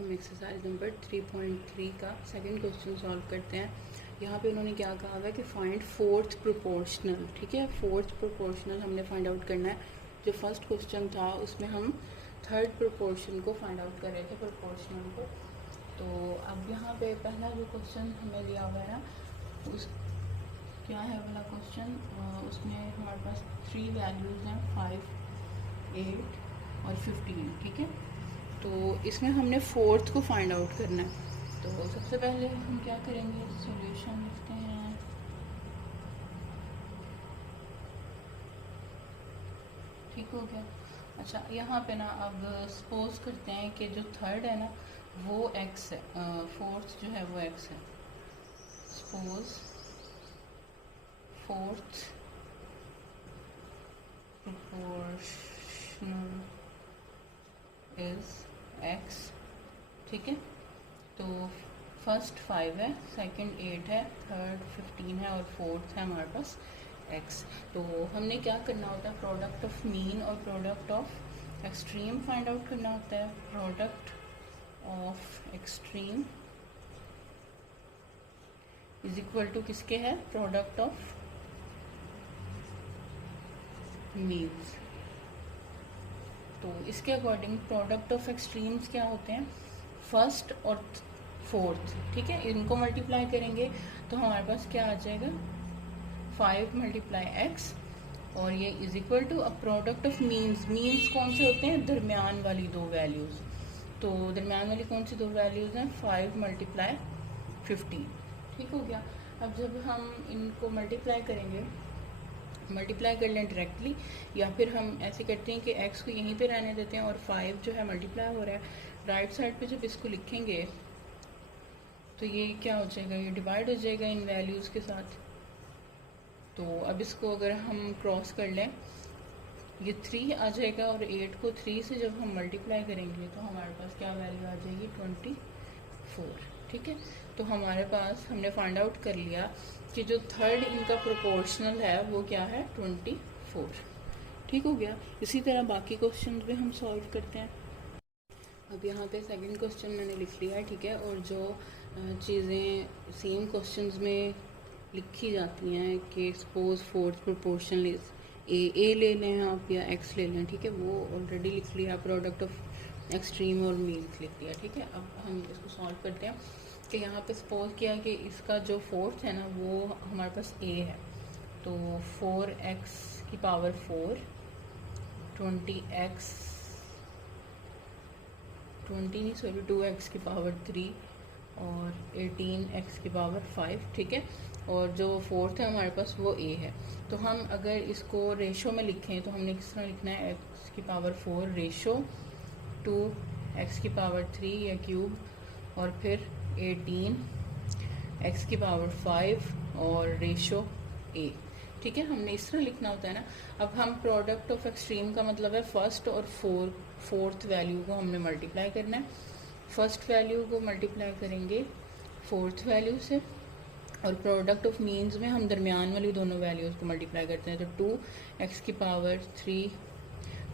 हम exercise number 3.3 का second question solve करते हैं। यहाँ पे उन्होंने क्या कहा हुआ है कि फाइंड फोर्थ प्रोपोर्शनल। ठीक है, फोर्थ प्रोपोर्शनल हमने फाइंड आउट करना है। जो फर्स्ट क्वेश्चन था उसमें हम थर्ड प्रोपोर्शन को फाइंड आउट कर रहे थे, प्रोपोर्शनल को। तो अब यहाँ पे पहला जो क्वेश्चन हमें दिया हुआ है ना, उस क्या है वाला क्वेश्चन, उसमें हमारे पास 3 वैल्यूज़ हैं, 5, 8 और 15। ठीक है, तो इसमें हमने फोर्थ को फाइंड आउट करना है। तो सबसे पहले हम क्या करेंगे, सॉल्यूशन लिखते हैं। ठीक हो गया। अच्छा, यहाँ पे ना अब सपोज करते हैं कि जो थर्ड है ना वो एक्स है, फोर्थ जो है वो एक्स है। Suppose fourth proportional is x. ठीक है, तो फर्स्ट 5 है, सेकंड 8 है, थर्ड 15 है और फोर्थ है हमारे पास एक्स। तो हमने क्या करना होता है, प्रोडक्ट ऑफ मीन और product of extreme find out करना होता है। Product of extreme is equal to किसके है, प्रोडक्ट ऑफ मीन्स। तो इसके अकॉर्डिंग प्रोडक्ट ऑफ एक्सट्रीम्स क्या होते हैं, फर्स्ट और फोर्थ। ठीक है, इनको मल्टीप्लाई करेंगे तो हमारे पास क्या आ जाएगा, 5 मल्टीप्लाई एक्स, और ये is equal to a product of means. Means कौन से होते हैं, दरमियान वाली दो वैल्यूज़। तो दरमियान वाली कौन सी दो वैल्यूज़ हैं, 5 मल्टीप्लाई 15। ठीक हो गया। अब जब हम इनको मल्टीप्लाई करेंगे, मल्टीप्लाई कर लें डायरेक्टली, या फिर हम ऐसे करते हैं कि x को यहीं पे रहने देते हैं और 5 जो है मल्टीप्लाई हो रहा है, राइट साइड पे जब इसको लिखेंगे तो ये क्या हो जाएगा, ये डिवाइड हो जाएगा इन वैल्यूज़ के साथ। तो अब इसको अगर हम क्रॉस कर लें, ये 3 आ जाएगा और 8 को 3 से जब हम मल्टीप्लाई करेंगे तो हमारे पास क्या वैल्यू आ जाएगी, 24। ठीक है, तो हमारे पास हमने फाइंड आउट कर लिया कि जो थर्ड इनका प्रोपोर्शनल है वो क्या है, 24। ठीक हो गया। इसी तरह बाकी क्वेश्चन भी हम सॉल्व करते हैं। अब यहाँ पे सेकंड क्वेश्चन मैंने लिख लिया है। ठीक है, और जो चीज़ें सेम क्वेश्चंस में लिखी जाती हैं कि suppose fourth proportional is a ले लें आप या एक्स ले लें। ठीक है, वो ऑलरेडी लिख लिया, प्रोडक्ट ऑफ एक्सट्रीम और मीन्स लिख लिया। ठीक है, अब हम इसको सॉल्व करते हैं कि यहाँ पे सपोज किया कि इसका जो फोर्थ है ना वो हमारे पास ए है। तो 4x की पावर 4, 2x की पावर 3 और 18x की पावर 5। ठीक है, और जो फोर्थ है हमारे पास वो a है। तो हम अगर इसको रेशो में लिखें तो हमने किस तरह लिखना है, x की पावर 4 रेशो 2x की पावर 3 या क्यूब, और फिर 18x की पावर 5 और रेशो a। ठीक है, हमने इस तरह लिखना होता है ना। अब हम प्रोडक्ट ऑफ एक्सट्रीम का मतलब है फर्स्ट और फोर्थ वैल्यू को हमने मल्टीप्लाई करना है। फर्स्ट वैल्यू को मल्टीप्लाई करेंगे फोर्थ वैल्यू से, और प्रोडक्ट ऑफ मीन्स में हम दरमियान वाली दोनों वैल्यूज़ को मल्टीप्लाई करते हैं। तो 2x की पावर 3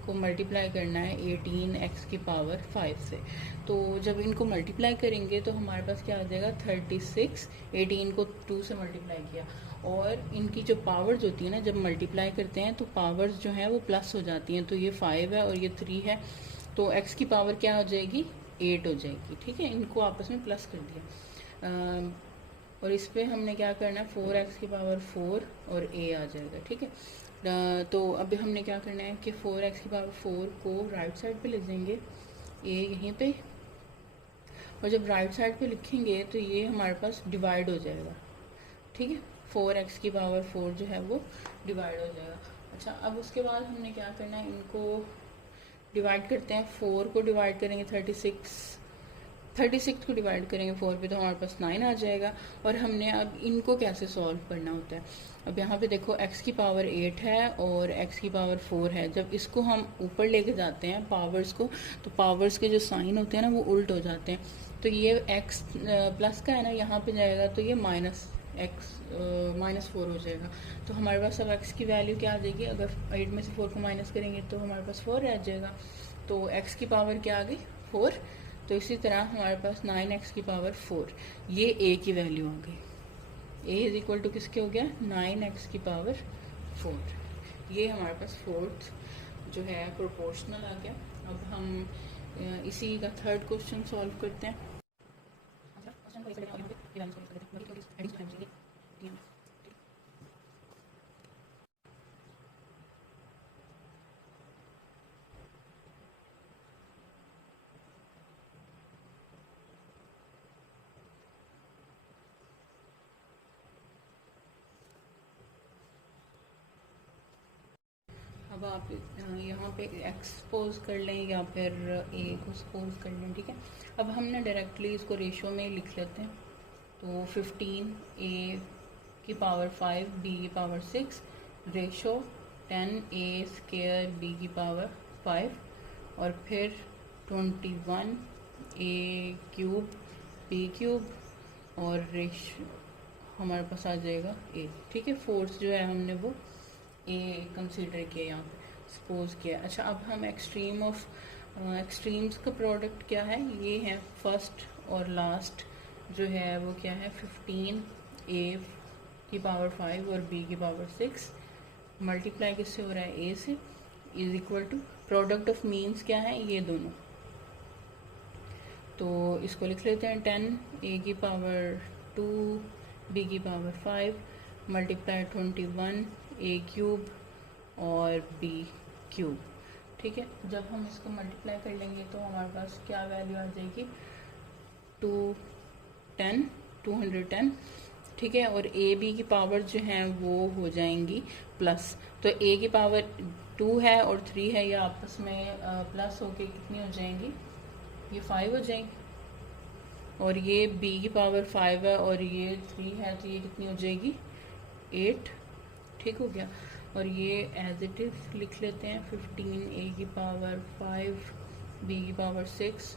को मल्टीप्लाई करना है 18x की पावर 5 से। तो जब इनको मल्टीप्लाई करेंगे तो हमारे पास क्या आ जाएगा, 36। 18 को 2 से मल्टीप्लाई किया, और इनकी जो पावर्स होती है ना, जब मल्टीप्लाई करते हैं तो पावर्स जो है वो प्लस हो जाती हैं। तो ये 5 है और ये 3 है, तो x की पावर क्या हो जाएगी, 8 हो जाएगी। ठीक है, इनको आपस में प्लस कर दिया, और इस पर हमने क्या करना है, 4x की पावर 4 और a आ जाएगा। ठीक है, तो अभी हमने क्या करना है कि 4x की पावर 4 को राइट साइड पे लिख देंगे, a यहीं पे, और जब राइट साइड पे लिखेंगे तो ये हमारे पास डिवाइड हो जाएगा। ठीक है, 4x की पावर 4 जो है वो डिवाइड हो जाएगा। अच्छा, अब उसके बाद हमने क्या करना है, इनको डिवाइड करते हैं। 4 को डिवाइड करेंगे 36 को डिवाइड करेंगे 4 पे तो हमारे पास 9 आ जाएगा। और हमने अब इनको कैसे सॉल्व करना होता है, अब यहाँ पे देखो x की पावर 8 है और x की पावर 4 है। जब इसको हम ऊपर लेके जाते हैं पावर्स को, तो पावर्स के जो साइन होते हैं ना वो उल्ट हो जाते हैं। तो ये x प्लस का है ना, यहाँ पे जाएगा तो ये -4 हो जाएगा। तो हमारे पास अब x की वैल्यू क्या आ जाएगी, अगर 8 में से 4 को माइनस करेंगे तो हमारे पास 4 रह जाएगा। तो x की पावर क्या आ गई, 4। तो इसी तरह हमारे पास 9x की पावर 4, ये a की वैल्यू आ गई। a इज इक्वल टू किसके हो गया, 9x की पावर 4। ये हमारे पास फोर्थ जो है प्रोपोर्शनल आ गया। अब हम इसी का थर्ड क्वेश्चन सॉल्व करते हैं। अब आप यहाँ पे x सपोज कर लें या फिर a को सपोज कर लें, ठीक है। अब हमने डायरेक्टली इसको रेशो में लिख लेते हैं। तो 15 a की पावर 5 b की power 6 ratio 10 a square b की पावर 5 और फिर 21 a क्यूब b क्यूब और रेशो हमारे पास आ जाएगा a, ठीक है। फोर्थ जो है हमने वो ए कंसीडर किया, यहाँ पे सपोज किया। अच्छा, अब हम एक्सट्रीम्स का प्रोडक्ट क्या है, ये है फर्स्ट और लास्ट जो है वो क्या है 15 ए की पावर 5 और बी की पावर 6 मल्टीप्लाई किससे हो रहा है, ए से, is equal to product of means क्या है, ये दोनों। तो इसको लिख लेते हैं 10 ए की पावर 2 बी की पावर 5 मल्टीप्लाई 21 ए क्यूब और बी क्यूब, ठीक है। जब हम इसको मल्टीप्लाई कर लेंगे तो हमारे पास क्या वैल्यू आ जाएगी, 210, ठीक है। और ए बी की पावर जो है वो हो जाएंगी प्लस। तो ए की पावर 2 है और 3 है, ये आपस में प्लस होके कितनी हो जाएंगी, ये 5 हो जाएंगी। और ये b की पावर 5 है और ये 3 है, तो ये कितनी हो जाएगी 8, ठीक हो गया। और ये एज इट इज लिख लेते हैं 15 a की पावर 5 b की पावर 6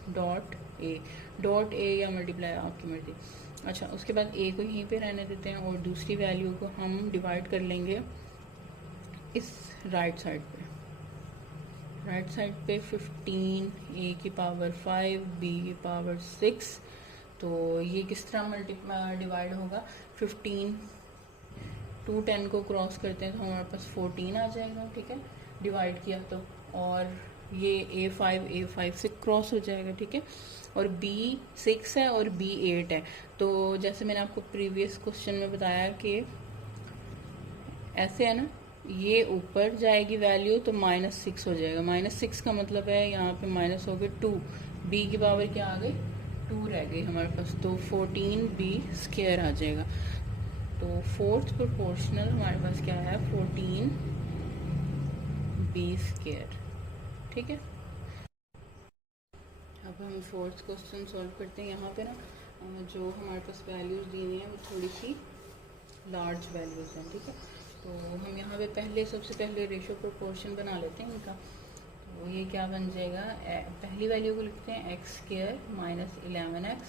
डॉट ए या मल्टीप्लाई आपकी मर्जी। अच्छा, उसके बाद a को यहीं पे रहने देते हैं और दूसरी वैल्यू को हम डिवाइड कर लेंगे इस राइट साइड पे 15 a की पावर 5 b की पावर 6। तो ये किस तरह डिवाइड होगा, 15 10 को क्रॉस करते हैं तो हमारे पास 14 आ जाएगा, ठीक है, डिवाइड किया तो। और ये a5 से क्रॉस हो जाएगा, ठीक है। और b 6 है और b 8 है। तो जैसे मैंने आपको प्रीवियस क्वेश्चन में बताया कि ऐसे है ना, ये ऊपर जाएगी वैल्यू तो -6 हो जाएगा। -6 का मतलब है यहाँ पे माइनस हो गए 2, b की पावर क्या आ गई 2 रह गई हमारे पास, तो 14b स्क्वायर आ जाएगा। तो फोर्थ प्रोपोर्शनल हमारे पास क्या है 14b स्क्वायर, ठीक है। अब हम फोर्थ क्वेश्चन सॉल्व करते हैं। यहाँ पे ना जो हमारे पास वैल्यूज दी हुई हैं वो थोड़ी सी लार्ज वैल्यूज हैं, ठीक है। तो हम यहाँ पे सबसे पहले रेशो प्रोपोर्शन बना लेते हैं इनका। तो ये क्या बन जाएगा, पहली वैल्यू को लिखते हैं x स्क्वायर -11x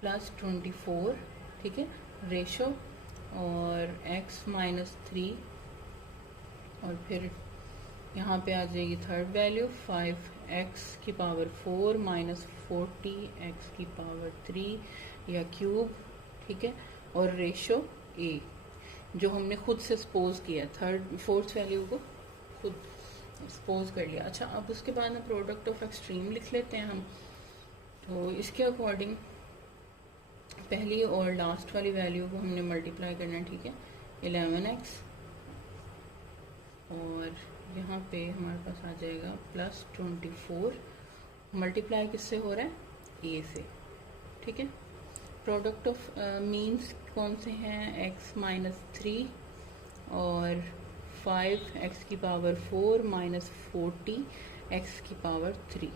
प्लस 24, ठीक है, रेशो और x -3 और फिर यहाँ पे आ जाएगी थर्ड वैल्यू 5x की पावर 4 -40x की पावर 3 या क्यूब, ठीक है, और रेशो a जो हमने खुद से सपोज किया, फोर्थ वैल्यू को खुद सपोज कर लिया। अच्छा, अब उसके बाद में प्रोडक्ट ऑफ एक्सट्रीम लिख लेते हैं हम। तो इसके अकॉर्डिंग पहली और लास्ट वाली वैल्यू को हमने मल्टीप्लाई करना है, ठीक है, 11x और यहाँ पे हमारे पास आ जाएगा प्लस 24 मल्टीप्लाई किससे हो रहा है a से, ठीक है। प्रोडक्ट ऑफ मीन्स कौन से हैं, x -3 और 5x की पावर 4 -40x की पावर 3,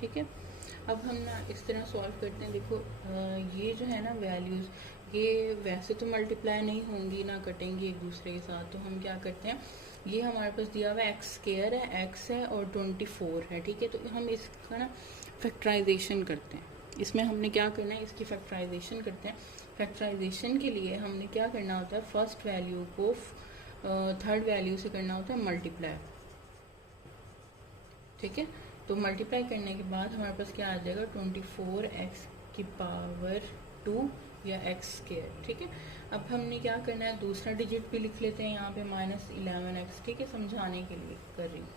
ठीक है। अब हम ना इस तरह सॉल्व करते हैं। देखो ये जो है ना वैल्यूज़, ये वैसे तो मल्टीप्लाई नहीं होंगी ना कटेंगी एक दूसरे के साथ, तो हम क्या करते हैं, ये हमारे पास दिया हुआ है x स्क्वायर है, x है और 24 है, ठीक है। तो हम इसका ना फैक्टराइजेशन करते हैं। इसमें हमने क्या करना है, इसकी फैक्टराइजेशन करते हैं। फैक्टराइजेशन के लिए हमने क्या करना होता है, फर्स्ट वैल्यू को थर्ड वैल्यू से करना होता है मल्टीप्लाई, ठीक है। तो मल्टीप्लाई करने के बाद हमारे पास क्या आ जाएगा 24x⁻² या x स्क्वायर, ठीक है। अब हमने क्या करना है, दूसरा डिजिट भी लिख लेते हैं यहाँ पे -11x, ठीक है, समझाने के लिए कर रही हूँ।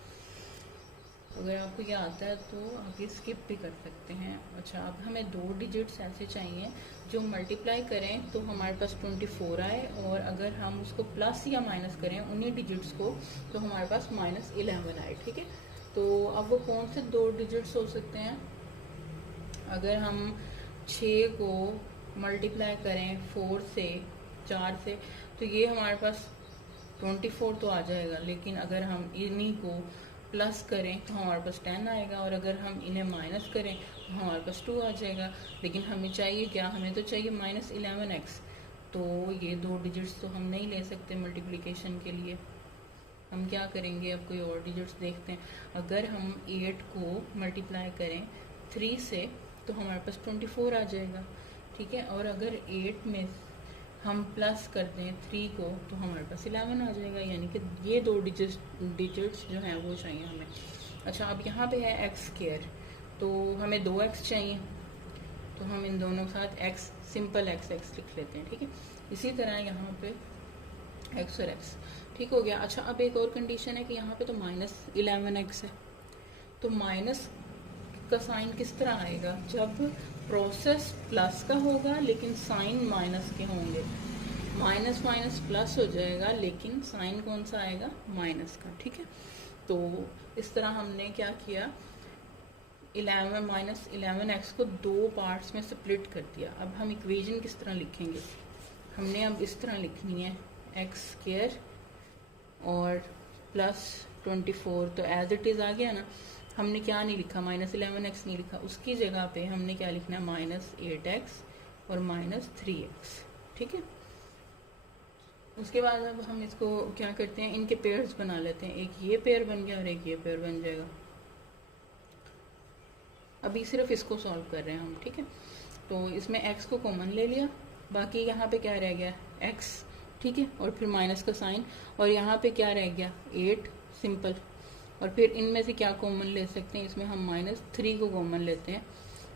अगर आपको ये आता है तो आप ये स्किप भी कर सकते हैं। अच्छा, अब हमें 2 डिजिट्स ऐसे चाहिए जो मल्टीप्लाई करें तो हमारे पास 24 आए, और अगर हम उसको प्लस या माइनस करें उन्हीं डिजिट्स को तो हमारे पास -11 आए, ठीक है। तो अब वो कौन से 2 डिजिट्स हो सकते हैं? अगर हम 6 को मल्टीप्लाई करें 4 से 4 से तो ये हमारे पास 24 तो आ जाएगा, लेकिन अगर हम इन्हीं को प्लस करें तो हमारे पास 10 आएगा, और अगर हम इन्हें माइनस करें तो हमारे पास 2 आ जाएगा। लेकिन हमें चाहिए क्या, हमें तो चाहिए -11x। तो ये 2 डिजिट्स तो हम नहीं ले सकते मल्टीप्लिकेशन के लिए। हम क्या करेंगे, अब कोई और डिजिट्स देखते हैं। अगर हम 8 को मल्टीप्लाई करें 3 से तो हमारे पास 24 आ जाएगा, ठीक है। और अगर 8 में हम प्लस कर दें 3 को तो हमारे पास 11 आ जाएगा, यानी कि ये 2 डिजिट्स जो हैं वो चाहिए हमें। अच्छा, अब यहाँ पे है x स्क्वायर, तो हमें 2x चाहिए, तो हम इन दोनों के साथ x सिंपल x लिख लेते हैं, ठीक है। इसी तरह यहाँ पे x और x, ठीक हो गया। अच्छा, अब एक और कंडीशन है कि यहाँ पे तो -11x है, तो माइनस का साइन किस तरह आएगा, जब प्रोसेस प्लस का होगा लेकिन साइन माइनस के होंगे। माइनस माइनस प्लस हो जाएगा लेकिन साइन कौन सा आएगा, माइनस का, ठीक है। तो इस तरह हमने क्या किया, 11x को 2 पार्ट्स में स्प्लिट कर दिया। अब हम इक्वेशन किस तरह लिखेंगे, हमने अब इस तरह लिखनी है x स्क्वायर और प्लस 24, तो एज इट इज आ गया ना। हमने क्या नहीं लिखा, -11x नहीं लिखा, उसकी जगह पे हमने क्या लिखना है, -8x और -3x, ठीक है। उसके बाद अब हम इसको क्या करते हैं, इनके पेयर्स बना लेते हैं। एक ये पेयर बन गया और एक ये पेयर बन जाएगा। अभी सिर्फ इसको सॉल्व कर रहे हैं हम, ठीक है। तो इसमें x को कॉमन ले लिया, बाकी यहाँ पे क्या रह गया, x, ठीक है, और फिर माइनस का साइन, और यहाँ पे क्या रह गया, 8 सिंपल। और फिर इनमें से क्या कॉमन ले सकते हैं, इसमें हम -3 को कॉमन लेते हैं,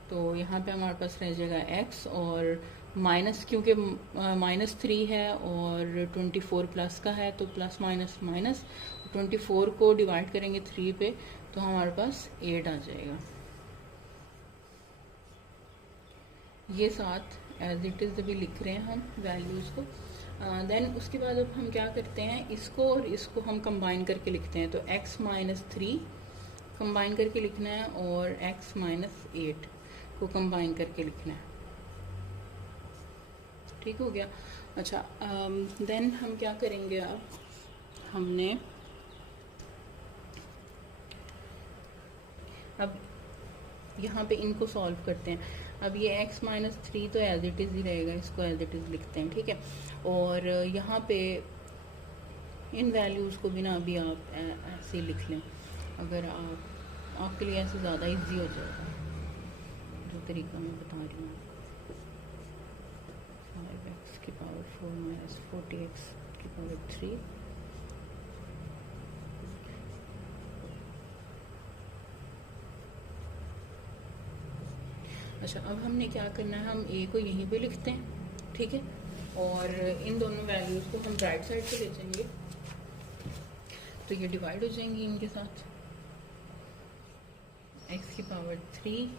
तो यहाँ पे हमारे पास रह जाएगा x, और माइनस, क्योंकि -3 है और 24 प्लस का है तो प्लस माइनस माइनस, 24 को डिवाइड करेंगे 3 पे तो हमारे पास 8 आ जाएगा। ये साथ एज इट इज़ अभी लिख रहे हैं हम वैल्यूज़ को। देन उसके बाद अब हम क्या करते हैं, इसको और इसको हम कंबाइन करके लिखते हैं। तो x -3 कंबाइन करके लिखना है और x -8 को कंबाइन करके लिखना है, ठीक हो गया। अच्छा, देन हम क्या करेंगे, अब हमने अब यहाँ पे इनको सॉल्व करते हैं। अब ये x -3 तो एज इट इज़ ही रहेगा, इसको एज इट इज़ लिखते हैं, ठीक है। और यहाँ पे इन वैल्यूज़ को भी ना अभी आप ऐसे लिख लें, अगर आपके लिए ऐसे ज़्यादा इजी हो जाएगा जो तरीका मैं बता रही हूँ। 5x⁻4 - 40x⁻3 अच्छा, अब हमने क्या करना है, हम a को यहीं पे लिखते हैं, ठीक है, और इन दोनों वैल्यूज़ को हम राइट साइड पे ले जाएंगे तो ये डिवाइड हो जाएंगी इनके साथ। x⁻3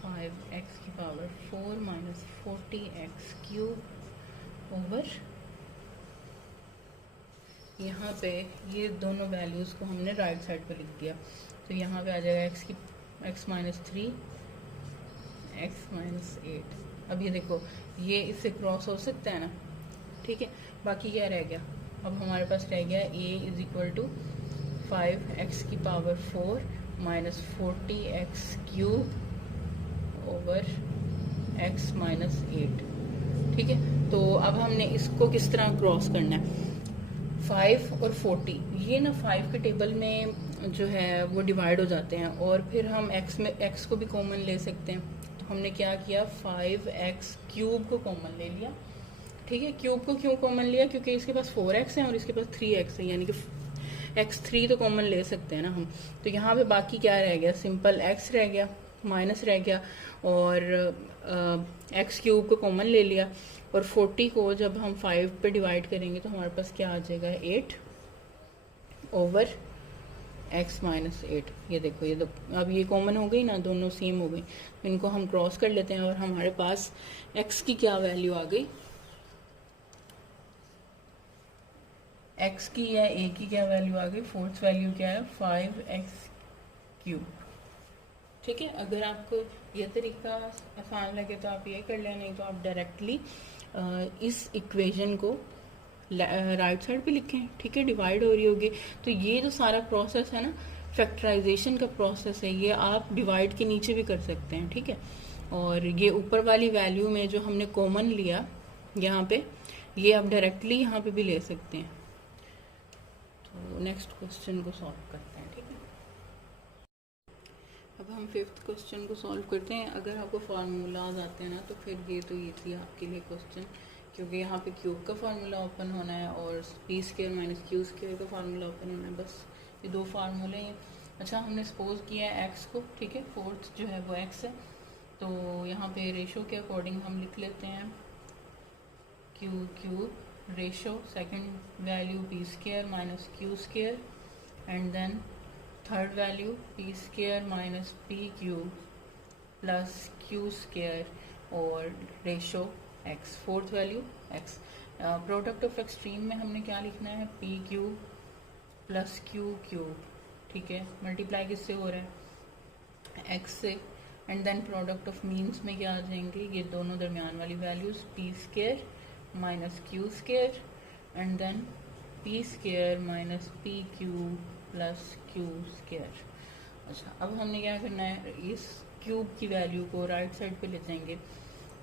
5x⁻4 - 40x³ ओवर, यहाँ पे ये दोनों वैल्यूज़ को हमने राइट साइड पे लिख दिया, तो यहाँ पे आ जाएगा x -3 x -8। अब ये देखो, ये इससे क्रॉस हो सकता है ना, ठीक है। बाकी क्या रह गया, अब हमारे पास रह गया a = 5x⁻4 - 40x³ over x -8, ठीक है। तो अब हमने इसको किस तरह क्रॉस करना है, 5 और 40, ये ना 5 के टेबल में जो है वो डिवाइड हो जाते हैं, और फिर हम x को भी कॉमन ले सकते हैं। तो हमने क्या किया, 5x³ को कॉमन ले लिया, ठीक है। क्यूब को क्यों कॉमन लिया, क्योंकि इसके पास 4x है और इसके पास 3x है, यानी कि x3 तो कॉमन ले सकते हैं ना हम, तो यहाँ पे बाकी क्या रह गया, सिंपल x रह गया, माइनस रह गया, और एक्स क्यूब को कॉमन ले लिया, और 40 को जब हम 5 पे डिवाइड करेंगे तो हमारे पास क्या आ जाएगा, 8 ओवर x माइनस 8। ये देखो, ये तो अब ये कॉमन हो गई ना, दोनों सेम हो गई, तो इनको हम क्रॉस कर लेते हैं और हमारे पास x की क्या वैल्यू आ गई, x की या a की क्या वैल्यू आ गई, फोर्थ वैल्यू क्या है, 5x क्यूब। ठीक है, अगर आपको यह तरीका आसान लगे तो आप ये कर लें, नहीं तो आप डायरेक्टली इस इक्वेशन को राइट साइड पे लिखें। ठीक है, डिवाइड हो रही होगी, तो ये जो सारा प्रोसेस है ना, फैक्टराइजेशन का प्रोसेस है, ये आप डिवाइड के नीचे भी कर सकते हैं। ठीक है, और ये ऊपर वाली वैल्यू में जो हमने कॉमन लिया यहाँ पे, ये आप डायरेक्टली यहाँ पे भी ले सकते हैं। तो नेक्स्ट क्वेश्चन को सॉल्व करते हैं। ठीक है, अब हम फिफ्थ क्वेश्चन को सॉल्व करते हैं। अगर आपको फार्मूलाज आते हैं ना, तो फिर ये तो ईजी आपके लिए क्वेश्चन, क्योंकि यहाँ पे क्यूब का फार्मूला ओपन होना है और P square minus Q square का फार्मूला ओपन होना है, बस ये दो फार्मूले हैं। अच्छा, हमने सपोज किया है एक्स को, ठीक है, फोर्थ जो है वो एक्स है, तो यहाँ पे रेशो के अकॉर्डिंग हम लिख लेते हैं Q ratio, second value P square minus Q square, and then third value P square minus P cube plus Q square और ratio x, fourth value x। Product of extreme में हमने क्या लिखना है, P cube plus Q cube. ठीक है, multiply किससे हो रहा है, x से, and then product of means में क्या आ जाएंगे, ये दोनों दरमियान वाली values, P square minus Q square, and then p square minus P cube plus Q square. अच्छा, अब हमने क्या करना है, इस क्यूब की वैल्यू को राइट साइड पे ले जाएंगे,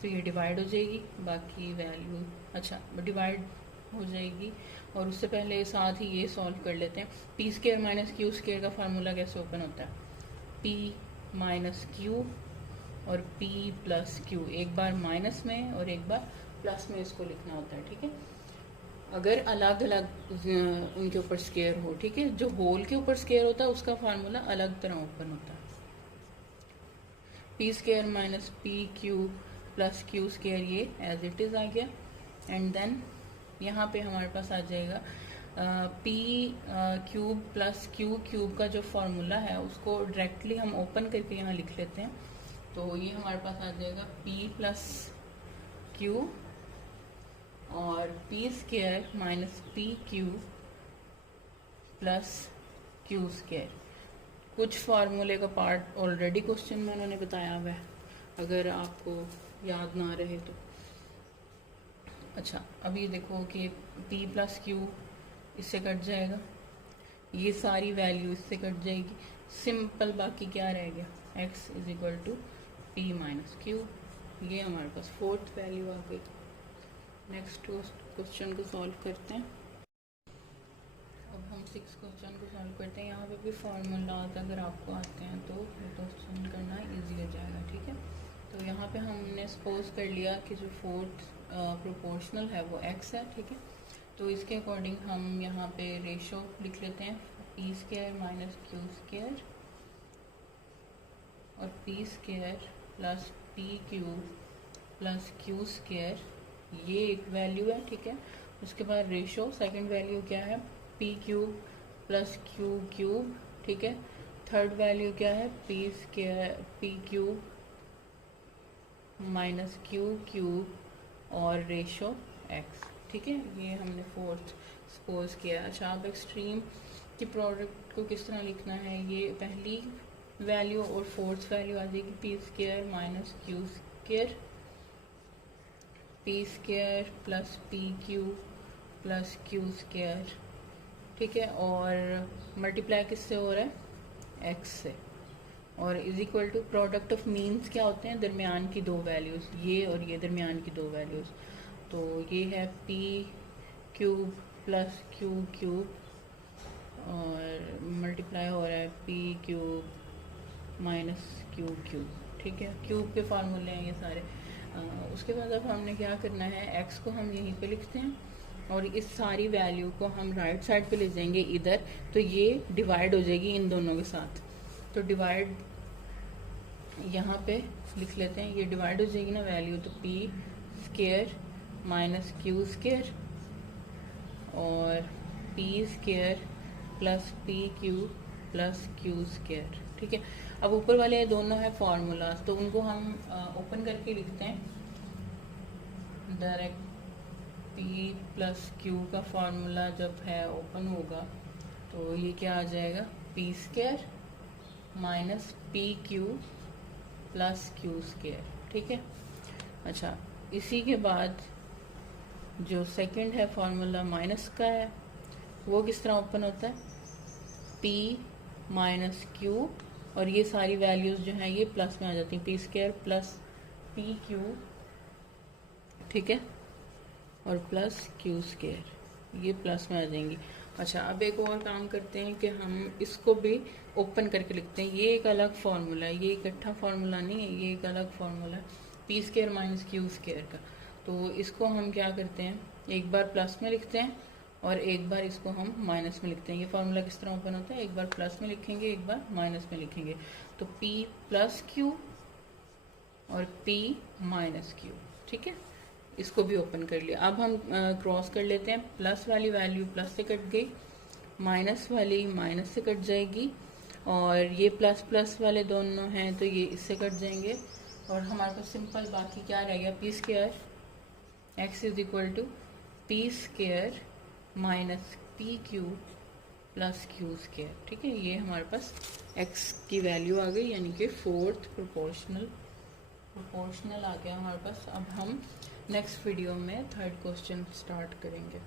तो ये डिवाइड हो जाएगी, बाकी वैल्यू, अच्छा डिवाइड हो जाएगी, और उससे पहले साथ ही ये सॉल्व कर लेते हैं। P square minus Q square का फार्मूला कैसे ओपन होता है, पी माइनस क्यू और पी प्लस क्यू, एक बार माइनस में और एक बार प्लस में इसको लिखना होता है। ठीक है, अगर अलग अलग उनके ऊपर स्क्वायर हो, ठीक है, जो होल के ऊपर स्क्वायर होता है उसका फार्मूला अलग तरह ओपन होता है, P square minus p Q plus Q square, ये एज इट इज़ आ गया, एंड देन यहाँ पे हमारे पास आ जाएगा P cube plus Q cube का जो फॉर्मूला है उसको डायरेक्टली हम ओपन करके यहाँ लिख लेते हैं, तो ये हमारे पास आ जाएगा पी प्लस क्यू और P square minus p Q plus Q square. कुछ फार्मूले का पार्ट ऑलरेडी क्वेश्चन में उन्होंने बताया हुआ है, अगर आपको याद ना रहे तो। अच्छा, अभी देखो कि p प्लस क्यू इससे कट जाएगा, ये सारी वैल्यू इससे कट जाएगी, सिंपल बाकी क्या रह गया, x is equal to p minus q, ये हमारे पास फोर्थ वैल्यू आ गई। नेक्स्ट क्वेश्चन को सॉल्व करते हैं। अब हम सिक्स क्वेश्चन को सॉल्व करते हैं। यहाँ पे भी फार्मूलाज अगर आपको आते हैं तो क्वेश्चन करना इजी हो जाएगा। ठीक है, तो यहाँ पे हमने सपोज कर लिया कि जो फोर्थ प्रोपोर्शनल है वो x है। ठीक है, तो इसके अकॉर्डिंग हम यहाँ पे रेशो लिख लेते हैं, P square minus Q square और P square plus P cube plus Q square, ये एक वैल्यू है। ठीक है, उसके बाद रेशो सेकंड वैल्यू क्या है, P cube plus Q cube. ठीक है, थर्ड वैल्यू क्या है, P square P cube minus Q cube और रेशो एक्स। ठीक है, ये हमने फोर्थ सपोज किया। अच्छा, अब एक्सट्रीम की प्रोडक्ट को किस तरह लिखना है, ये पहली वैल्यू और फोर्थ वैल्यू आ जाएगी, P square minus Q square, P square plus P Q plus Q square. ठीक है, और मल्टीप्लाई किससे हो रहा है, एक्स से, और is equal to product of means क्या होते हैं, दरमियान की दो वैल्यूज, ये और ये दरमियान की दो वैल्यूज, तो ये है P cube plus Q cube और मल्टीप्लाई हो रहा है P cube minus Q cube. ठीक है, क्यूब के फार्मूले हैं ये सारे। उसके बाद अब हमने क्या करना है, एक्स को हम यहीं पे लिखते हैं और इस सारी वैल्यू को हम राइट साइड पे ले जाएंगे इधर, तो ये डिवाइड हो जाएगी इन दोनों के साथ। तो डिवाइड यहाँ पे लिख लेते हैं, ये डिवाइड हो जाएगी ना वैल्यू, तो P square minus Q square और P square plus P Q plus Q square. ठीक है, अब ऊपर वाले ये दोनों है फॉर्मूलाज, तो उनको हम ओपन करके लिखते हैं डायरेक्ट। पी प्लस क्यू का फॉर्मूला जब है ओपन होगा तो ये क्या आ जाएगा, P square minus p Q plus Q square. ठीक है, अच्छा इसी के बाद जो सेकंड है फॉर्मूला माइनस का है, वो किस तरह ओपन होता है, पी माइनस क्यू और ये सारी वैल्यूज जो हैं ये प्लस में आ जाती हैं, P square plus P Q, ठीक है, और प्लस क्यू स्केयर, ये प्लस में आ जाएंगी। अच्छा अब एक और काम करते हैं कि हम इसको भी ओपन करके लिखते हैं। ये एक अलग फार्मूला है, ये इकट्ठा फार्मूला नहीं है, ये एक अलग फार्मूला है P square minus Q square का। तो इसको हम क्या करते हैं, एक बार प्लस में लिखते हैं और एक बार इसको हम माइनस में लिखते हैं। ये फार्मूला किस तरह ओपन होता है, एक बार प्लस में लिखेंगे एक बार माइनस में लिखेंगे, तो पी प्लस क्यू और पी माइनस क्यू। ठीक है, इसको भी ओपन कर लिया। अब हम क्रॉस कर लेते हैं, प्लस वाली वैल्यू प्लस से कट गई, माइनस वाली माइनस से कट जाएगी और ये प्लस प्लस वाले दोनों हैं तो ये इससे कट जाएंगे और हमारे पास सिंपल बाकी क्या रह गया, p square x is equal to p square minus p Q plus Q square. ठीक है, ये हमारे पास एक्स की वैल्यू आ गई, यानी कि फोर्थ प्रोपोर्शनल आ गया हमारे पास। अब हम नेक्स्ट वीडियो में थर्ड क्वेश्चन स्टार्ट करेंगे।